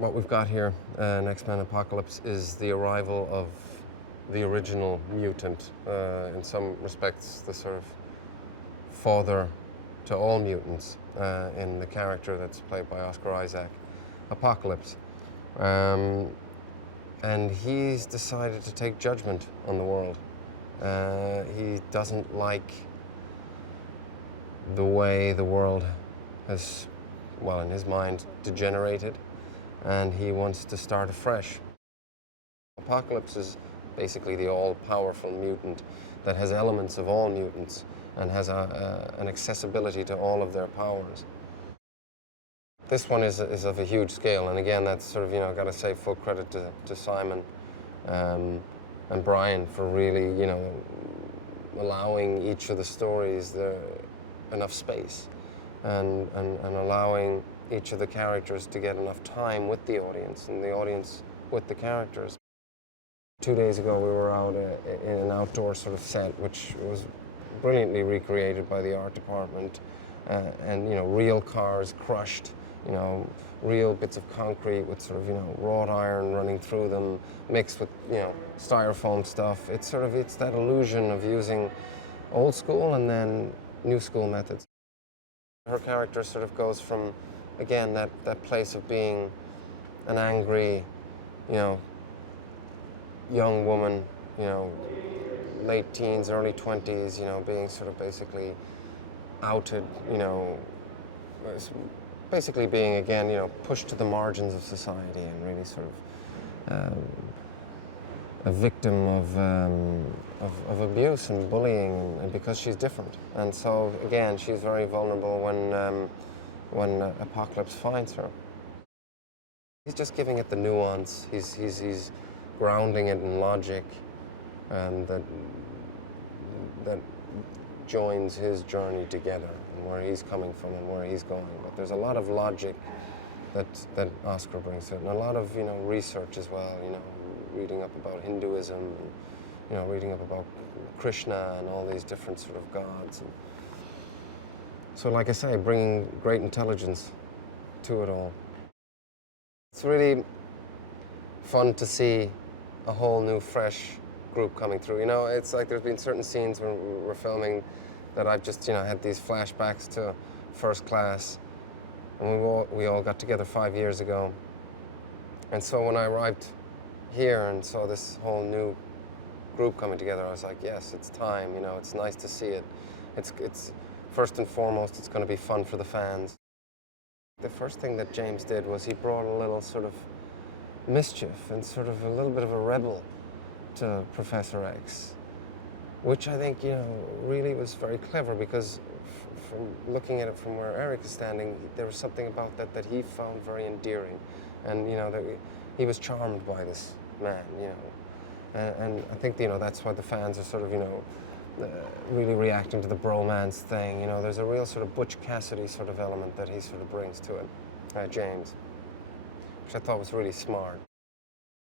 what we've got here in X-Men Apocalypse is the arrival of the original mutant, in some respects the sort of father to all mutants, in the character that's played by Oscar Isaac, Apocalypse. And he's decided to take judgment on the world. He doesn't like the way the world has, well, in his mind, degenerated, and he wants to start afresh. Apocalypse is basically the all-powerful mutant that has elements of all mutants and has an accessibility to all of their powers. This one is of a huge scale, and again, that's sort of, got to say full credit to Simon and Brian for really, allowing each of the stories enough space and allowing each of the characters to get enough time with the audience and the audience with the characters. 2 days ago, we were out in an outdoor sort of set, which was brilliantly recreated by the art department, and real cars crushed, real bits of concrete with sort of wrought iron running through them, mixed with styrofoam stuff. It's that illusion of using old school and then new school methods. Her character sort of goes from, again, that place of being an angry, young woman, late teens, early 20s, being sort of basically outed, basically being, again, pushed to the margins of society and really sort of a victim of abuse and bullying, and because she's different. And so, again, she's very vulnerable when Apocalypse finds her. He's just giving it the nuance. He's grounding it in logic, and that joins his journey together, and where he's coming from and where he's going. But there's a lot of logic that Oscar brings to it, and a lot of research as well. Reading up about Hinduism, and reading up about Krishna and all these different sort of gods. And so, like I say, bringing great intelligence to it all. It's really fun to see a whole new, fresh group coming through. It's like there's been certain scenes when we're filming that I've just, had these flashbacks to First Class, and we all got together 5 years ago. And so when I arrived here and saw this whole new group coming together, I was like, yes, it's time. It's nice to see it. It's first and foremost, it's going to be fun for the fans. The first thing that James did was he brought a little sort of mischief and sort of a little bit of a rebel to Professor X, which I think, really was very clever, because from looking at it from where Eric is standing, there was something about that he found very endearing, and that he was charmed by this man, and I think that's why the fans are sort of really reacting to the bromance thing. There's a real sort of Butch Cassidy sort of element that he sort of brings to it, James, which I thought was really smart.